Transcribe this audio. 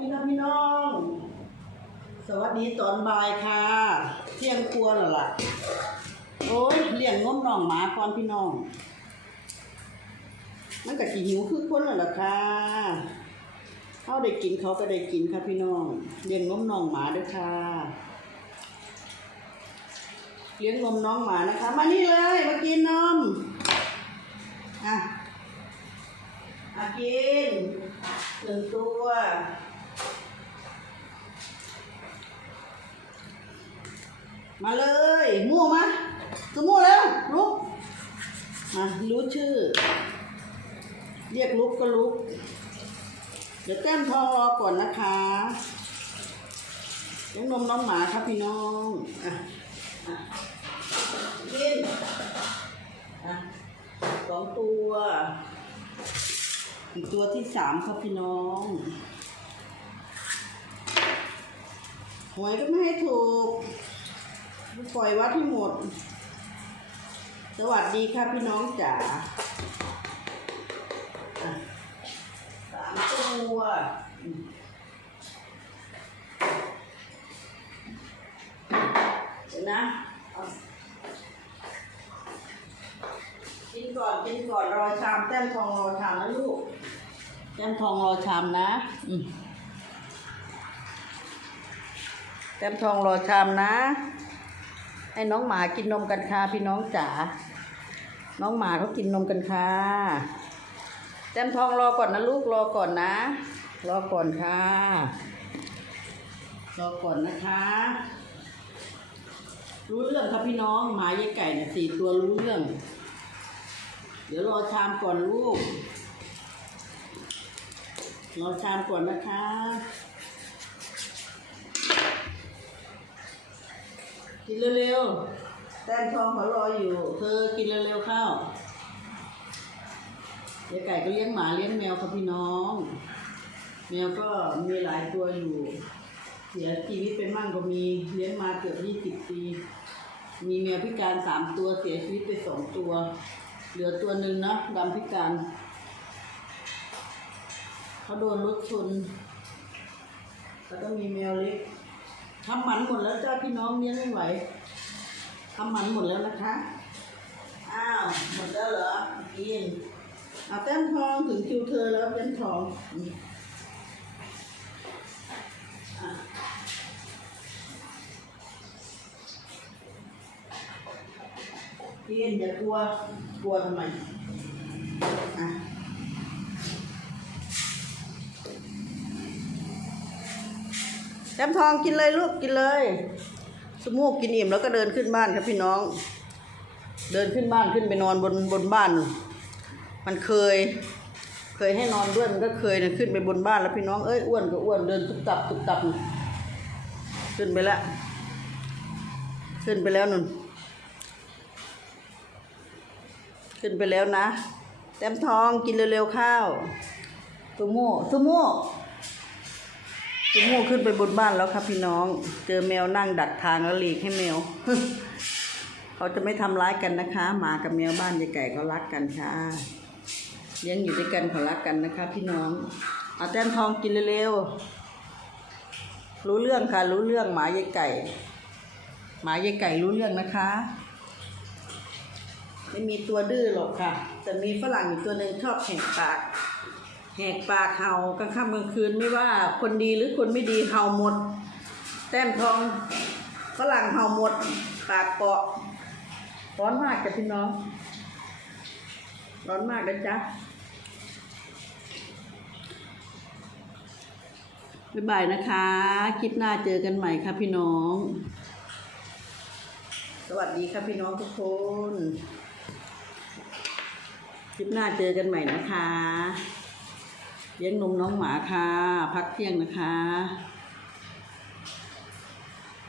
ดีค่ะพี่น้อง สวัสดีตอนบ่ายค่ะ เที่ยงครัวแล้วล่ะ โอ้ยเลี้ยงนมน้องหมาก่อนพี่น้อง มันก็สิหิวคือคนแล้วล่ะค่ะเขาได้กินเขาก็ได้กินค่ะพี่น้อง เลี้ยงนมน้องหมาด้วยค่ะ เลี้ยงนมน้องหมานะคะ มานี่เลยมากินนมอะอากินหนึ่งตัว มาเลยมู่มาตัวมู่แล้วลุกมารู้ชื่อ เรียกลุกก็ลุก เดี๋ยวแต้มทองรอก่อนนะคะเลี้ยงนมน้องหมาครับพี่น้องอะอะกินอะสองตัวอีกตัวที่สามครับพี่น้องหวยก็ไม่ให้ถูก ปล่อยวัดที่หมด สวัสดีค่ะพี่น้องจ๋าสามตัวเดี๋ยวนะกินก่อนกินก่อนรอชามแต้มทองรอชามนะลูกแต้มทองรอชามนะอืมแต้มทองรอชามนะ ให้น้องหมากินนมกันค่ะพี่น้องจ๋า น้องหมาเขากินนมกันค่ะแต้มทองรอก่อนนะลูกรอก่อนนะ รอก่อนค่ะ รอก่อนนะคะ รู้เรื่องครับพี่น้องหมายายไก่เนี่ยสี่ตัวรู้เรื่อง เดี๋ยวรอชามก่อนลูกรอชามก่อนนะคะ กินเร็วๆแต้มทองเขารออยู่ เธอกินเร็วๆเข้ายายไก่ก็เลี้ยงหมาเลี้ยงแมวครับพี่น้อง แมวก็มีหลายตัวอยู่เสียชีวิตเป็นมั่งก็มีเลี้ยงมาเกือบยี่สิบปี มีแมวพิการสามตัวเสียชีวิตไปสองตัว เหลือตัวหนึ่งนะดำพิการเขาโดนรถชนแล้วก็มีแมวเล็ก ทำหมันหมดแล้วจ้าพี่น้องเลี้ยงไม่ไหวทำหมันหมดแล้วนะคะ อ้าว หมดแล้วเหรอกินเอาแต้มทองถึงคิวเธอแล้วแต้มทองกินอย่ากลัว กลัวทำไม แต้มทองกินเลยลูกกินเลย สมูกกินอิ่มแล้วก็เดินขึ้นบ้านครับพี่น้อง เดินขึ้นบ้านขึ้นไปนอนบนบนบ้าน มันเคย เคยให้นอนด้วยมันก็เคยนะขึ้นไปบนบ้านแล้วพี่น้องเอ้ยอ้วนก็อ้วนเดินตุบตับตุบตับขึ้นไปแล้วขึ้นไปแล้วนุ่น ขึ้นไปแล้วนะแต้มทองกินเร็วๆข้าวตุโม่ตุโม่ คุณโมขึ้นไปบนบ้านแล้วครับพี่น้อง เจอแมวนั่งดักทางแล้วหลีกให้แมว เขาจะไม่ทำร้ายกันนะคะหมากับแมวบ้านยายไก่เขารักกันค่ะเลี้ยงอยู่ด้วยกันเขารักกันนะคะ พี่น้องเอาแต้มทองกินเร็วๆรู้เรื่องค่ะ รู้เรื่องหมายายไก่ หมายายไก่รู้เรื่องนะคะ ไม่มีตัวดื้อหรอกค่ะ แต่มีฝรั่งอยู่ตัวหนึ่งชอบแหกปาก แหกปากเห่ากลางค่ำกลางคืนไม่ว่าคนดีหรือคนไม่ดีเห่าหมด แต้มทองฝรั่งเห่าหมด ปากเปาะร้อนมากจ้ะพี่น้อง ร้อนมากนะจ๊ะบ๊ายบายนะคะ คลิปหน้าเจอกันใหม่ค่ะพี่น้อง สวัสดีค่ะพี่น้องทุกคน คลิปหน้าเจอกันใหม่นะคะ เลี้ยงนมน้องหมาค่ะ พักเที่ยงนะคะ